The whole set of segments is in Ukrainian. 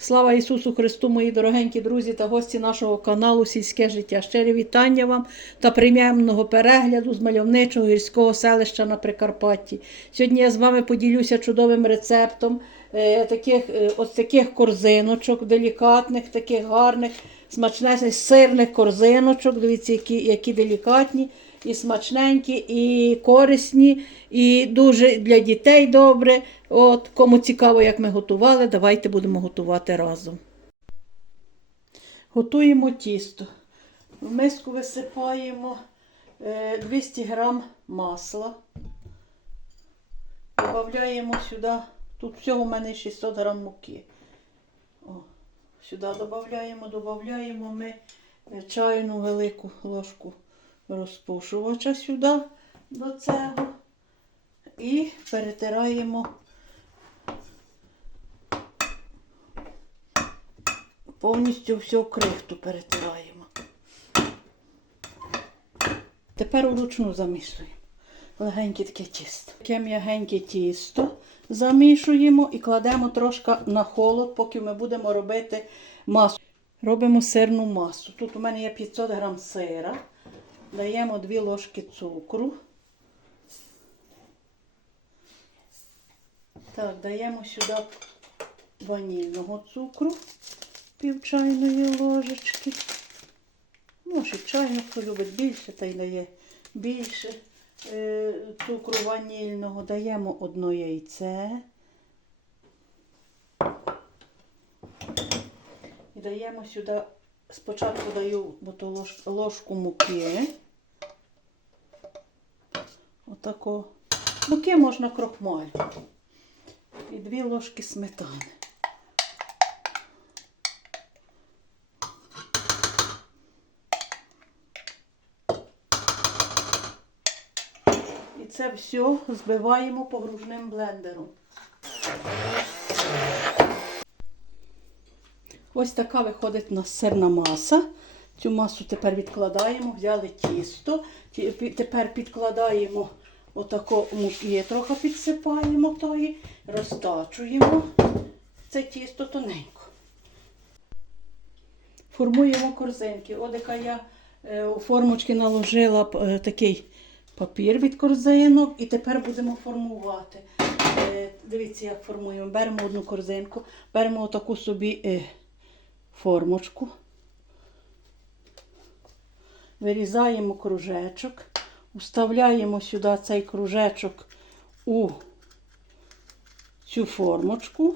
Слава Ісусу Христу, мої дорогенькі друзі та гості нашого каналу Сільське життя. Щирі вітання вам та приємного перегляду з мальовничого гірського селища на Прикарпатті. Сьогодні я з вами поділюся чудовим рецептом е, таких, е, ось таких корзиночок, делікатних, таких гарних, смачнесних сирних корзиночок. Дивіться, які, які делікатні. І смачненькі, і корисні, і дуже для дітей добре. От, кому цікаво, як ми готували, давайте будемо готувати разом. Готуємо тісто. В миску висипаємо е, 200 грам масла. Додаємо сюди, тут всього в мене 600 грам муки. О, сюди додаємо, додаємо ми е, чайну велику ложку розпушувача сюди до цього і перетираємо повністю всю крихту перетираємо. Тепер вручну замішуємо. Легеньке таке тісто. Таке м'ягеньке тісто замішуємо і кладемо трошки на холод, поки ми будемо робити масу. Робимо сирну масу. Тут у мене є 500 грам сира. Даємо 2 ложки цукру. Так, даємо сюди ванільного цукру, пів чайної ложечки. Може, чайну, хто любить більше, та й дає більше е, цукру ванільного. Даємо одно яйце. І даємо сюди, спочатку даю лож, ложку муки. Отако. Муки можна крохмаль. І дві ложки сметани. І це все збиваємо погружним блендером. Ось така виходить у нас сирна маса. Цю масу тепер відкладаємо, взяли тісто. Тепер підкладаємо отако муки, трохи підсипаємо тої, розтачуємо це тісто тоненько. Формуємо корзинки. От я е, у формочки наложила е, такий папір від корзинок і тепер будемо формувати. Е, Дивіться, як формуємо. Беремо одну корзинку, беремо отаку собі формочку, вирізаємо кружечок, вставляємо сюди цей кружечок у цю формочку.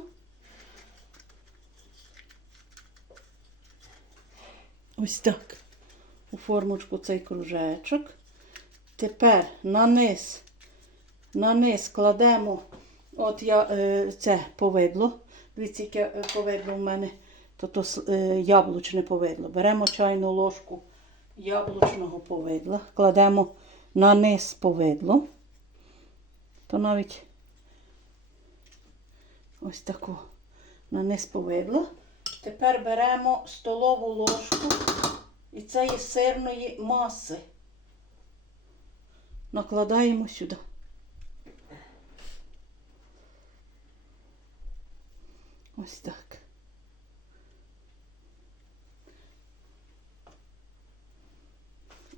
Ось так. У формочку цей кружечок. Тепер на низ, на низ кладемо, от я е, це повидло. Дивіться, яке е, повидло в мене, то, то е, яблучне повидло. Беремо чайну ложку яблучного повидла, кладемо на низ повидло. То навіть ось таку на низ повидло. Тепер беремо столову ложку і цієї сирної маси накладаємо сюди. Ось так.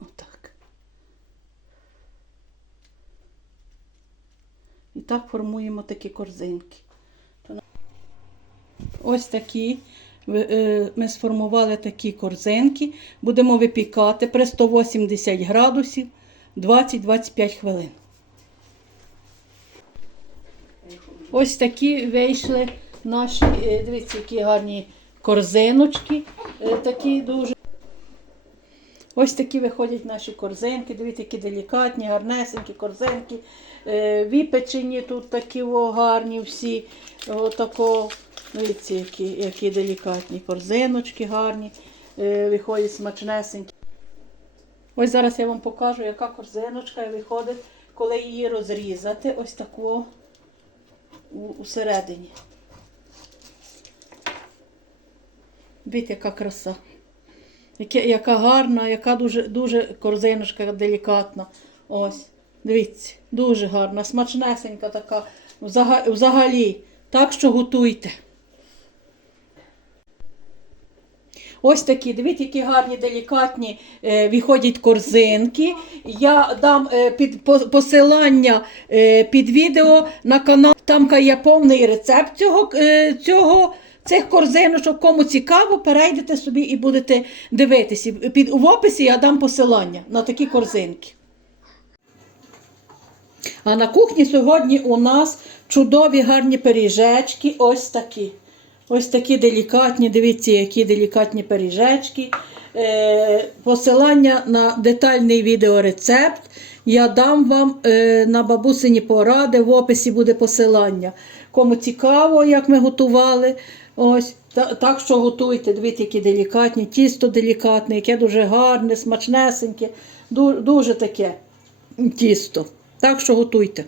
Отак. І так формуємо такі корзинки. Ось такі. е, Ми сформували такі корзинки. Будемо випікати при 180 градусів 20-25 хвилин. Ось такі вийшли наші, е, дивіться, які гарні корзиночки. е, Такі дуже. Ось такі виходять наші корзинки. Дивіться, які делікатні, гарнесенькі корзинки. Е, Випечені тут такі о, гарні всі. Отако, дивіться, які, які делікатні корзиночки гарні. Е, Виходять смачнесенькі. Ось зараз я вам покажу, яка корзиночка виходить, коли її розрізати. Ось таку усередині. Бачите, яка краса. Яка гарна, яка дуже, дуже корзиночка делікатна. Ось. Дивіться, дуже гарна, смачнесенька така. Взагалі. Так що готуйте. Ось такі, дивіться, які гарні, делікатні е, виходять корзинки. Я дам е, під по- посилання е, під відео на канал. Там є повний рецепт цього, е, цього цих корзиночок. Кому цікаво, перейдете собі і будете дивитися. Під в описі я дам посилання на такі корзинки. А на кухні сьогодні у нас чудові гарні пиріжечки. Ось такі. Ось такі делікатні, дивіться, які делікатні пиріжечки. Е, посилання на детальний відеорецепт я дам вам е, на бабусині поради. В описі буде посилання. Кому цікаво, як ми готували. Ось, так що готуйте, дивіться, які делікатні, тісто делікатне, яке дуже гарне, смачнесеньке, ду- дуже таке тісто. Так що готуйте.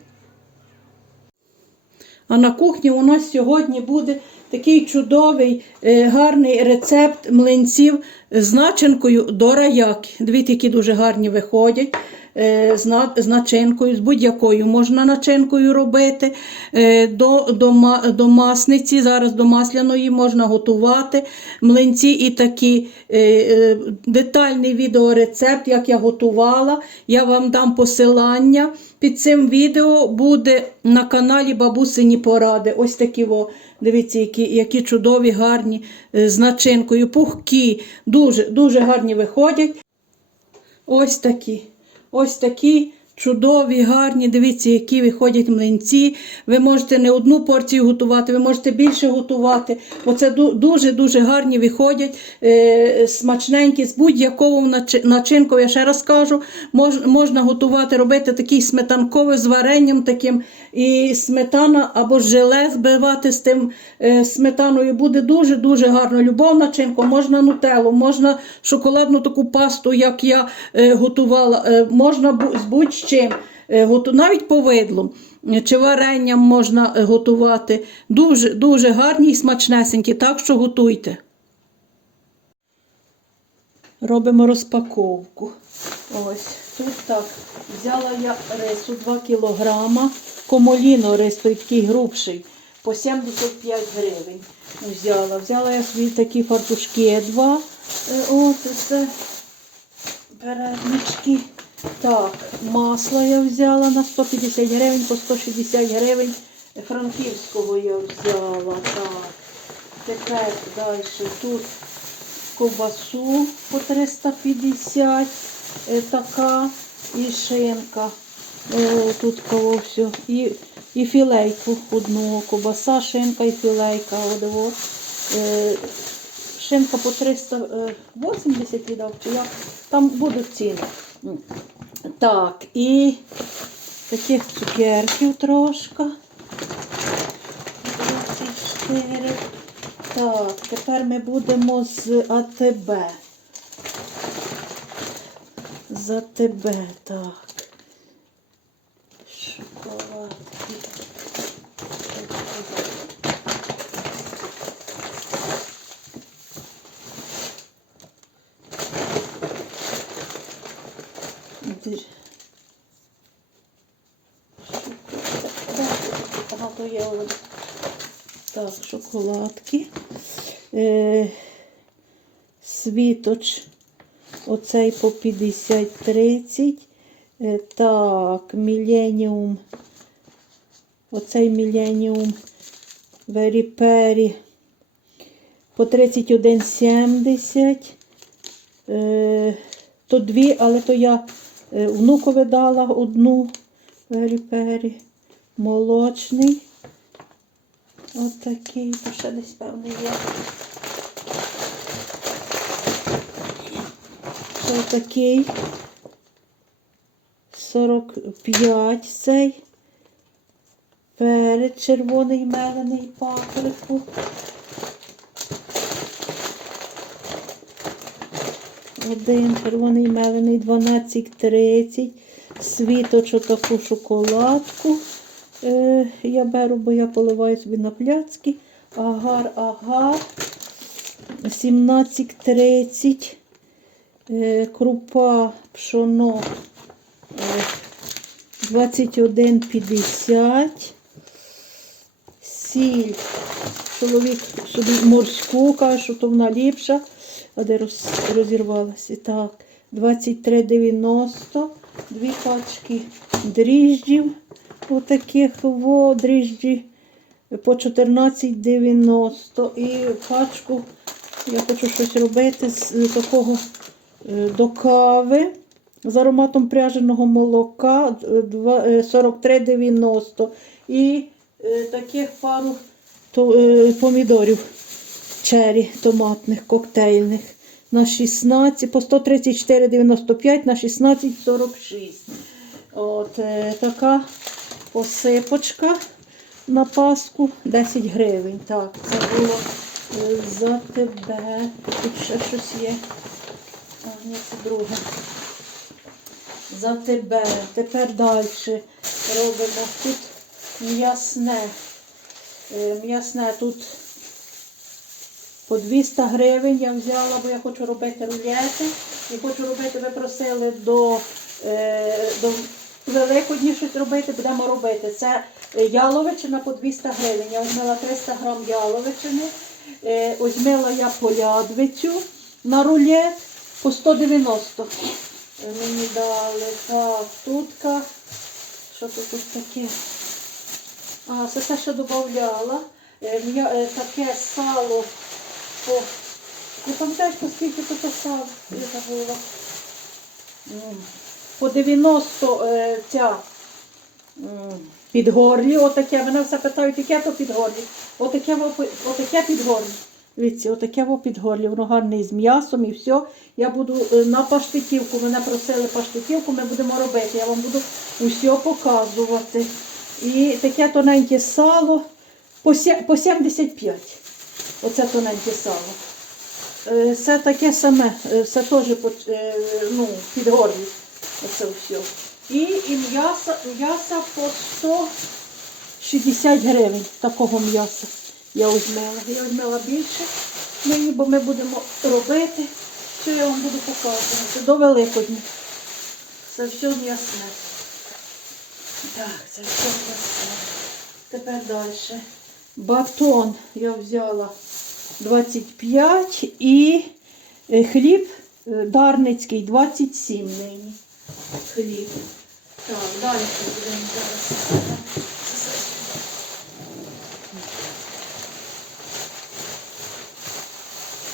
А на кухні у нас сьогодні буде такий чудовий, е, гарний рецепт млинців з начинкою до раяки. Дивіться, які дуже гарні виходять. Е, З на- з начинкою, з будь-якою можна начинкою робити. Е, До, до, до масниці, зараз до масляної можна готувати млинці і такі е, детальний відеорецепт, як я готувала. Я вам дам посилання під цим відео буде на каналі Бабусині Поради. Ось такі, во, дивіться, які, які чудові, гарні з начинкою, пухкі, дуже, дуже гарні виходять. Ось такі. Ось такі чудові, гарні. Дивіться, які виходять млинці. Ви можете не одну порцію готувати, ви можете більше готувати. Оце дуже-дуже гарні виходять, е, смачненькі, з будь-якою начи- начинкою. Я ще раз кажу, мож, можна готувати, робити такий сметанковий з варенням таким. І сметана або желе збивати з тим е, сметаною буде дуже-дуже гарно. Любов начинку, можна нутеллу, можна шоколадну таку пасту, як я е, готувала, е, можна з будь-чим. Е, готу- Навіть повидлом е, чи варенням можна е, готувати. Дуже, дуже гарні і смачнесенькі, так що готуйте. Робимо розпаковку. Ось тут так. Взяла я рису 2 кілограма. Комоліно рис, той такий грубший, по 75 гривень. Взяла. Взяла я собі такі фартушки два. Е, От це переднички. Так, масло я взяла на 150 гривень, по 160 гривень. Франківського я взяла. Так. Тепер далі тут ковбасу по 350 е, така і шинка. Е, Тут кого все. І, і філейку одну. Ковбаса, шинка і філейка. Одного. Е, Шинка по 380 віддав, чи як? Там будуть ціни. Так, і таких цукерків трошки. 24. Так, тепер ми будемо з АТБ. З АТБ, так. 4. Багато є. Так, шоколадки. Е, Світоч. Оцей по 50-30. Е, так, Міленіум. Оцей Міленіум. Бері По 31,70. Е, то дві, але то я внукові дала одну. Perry. Молочний. Отакий, то ще десь певний є. Ще такий. 45 цей. Перед червоний мелений паприку. Один червоний мелений 12,30. Світочок таку шоколадку. Е, я беру, бо я поливаю собі на пляцки. Агар, агар. 17,30. Е, крупа, пшоно. е, 21,50. Сіль. Чоловік собі морську, каже, що то вона ліпша. А де роз, розірвалася? Так, 23,90. Дві пачки дріжджів. Отаких во дріжджі по 14,90. І пачку, я хочу щось робити з такого е, до кави з ароматом пряженого молока е, два- е, 43,90. І е, таких пару е, помідорів чері томатних, коктейльних. На 16, по 134,95 на 16,46. От е, така посипочка на паску 10 гривень. Так, це було е, за тебе. Тут ще щось є. А, ні, це друге. За тебе. Тепер далі робимо тут м'ясне. Е, М'ясне тут по 200 гривень я взяла, бо я хочу робити рулети. І хочу робити, ви просили до, е, до Великодні щось робити, будемо робити. Це е, яловичина по 200 гривень. Я візьмела 300 грам яловичини. Е, Візьмела я полядвицю на рулет по 190. Е, Мені дали так, тутка. Що тут тут таке? А, це те, що додавала. Е, е, Таке сало по. Не пам'ятаєш, по скільки тут сало? Я забула. По 90 е, ця підгорлі, отаке. Мене все питають, яке то підгорлі. Отаке, отаке підгорлі. Дивіться, отаке во підгорлі, воно гарне з м'ясом і все. Я буду е, на паштетівку, мене просили паштетівку, ми будемо робити. Я вам буду усе показувати. І таке тоненьке сало по 75. Оце тоненьке сало. Е, Це таке саме, е, це теж е, ну, підгорлі. Оце все. І, і м'ясо по 160 гривень такого м'яса я візьмела. Я візьмела більше мені, бо ми будемо робити. Що я вам буду показувати. До Великодня. Це все м'ясне. Так, це все м'ясне. Тепер далі. Батон я взяла 25 і е, хліб е, дарницький 27 нині. Хліб. Так, далі будемо зараз.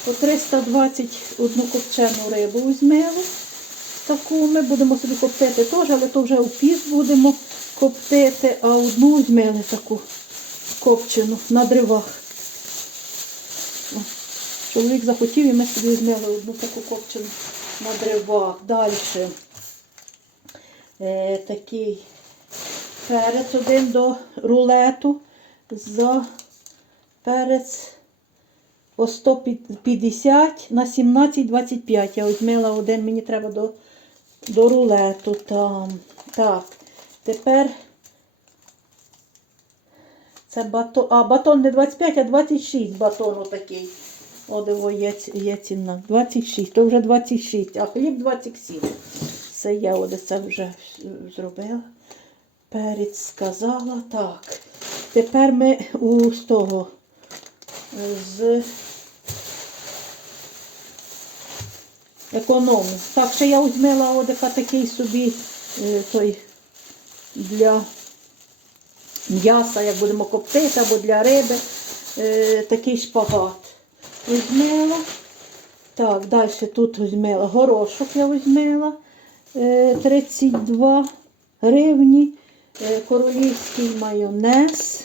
По 320 одну копчену рибу візьмемо. Таку ми будемо собі коптити теж, але то вже у піс будемо коптити, а одну візьмемо таку копчену на дривах. Чоловік захотів і ми собі візьмемо одну таку копчену на дривах. Далі е, такий перець один до рулету за перець по 150 на 17,25. Я візьмела один, мені треба до, до рулету там. Так, тепер це батон. А, батон не 25, а 26 батон отакий. О, диво, є, є ціна. 26, то вже 26, а хліб 27. Це я оде це вже зробила. Перець сказала. Так. Тепер ми у з того з економу. Так, ще я візьмела одека такий собі е, той для м'яса, як будемо коптити, або для риби, е, такий шпагат. Візьмела. Так, далі тут візьмела горошок я візьмела. е, 32 гривні. Е, Королівський майонез.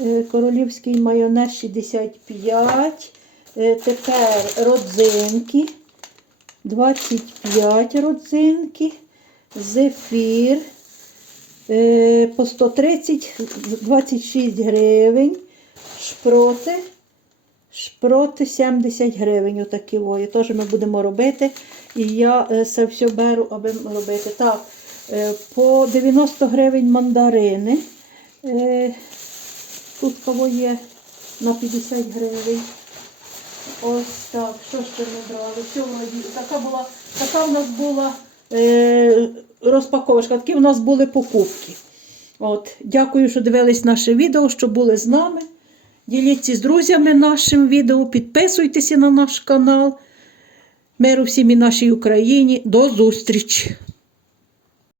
Е, Королівський майонез 65. Е, Тепер родзинки. 25 родзинки. Зефір. Е, По 130, 26 гривень. Шпроти. Шпроти 70 гривень. Отакі вої. Теж ми будемо робити. І я е, це все беру, аби робити. Так, е, по 90 гривень мандарини. Тут кого є на 50 гривень. Ось так, що ще ми брали? Все, така була, така в нас була розпаковочка, такі в нас були покупки. От, дякую, що дивились наше відео, що були з нами. Діліться з друзями нашим відео, підписуйтеся на наш канал. Миру всім і нашій Україні. До зустрічі!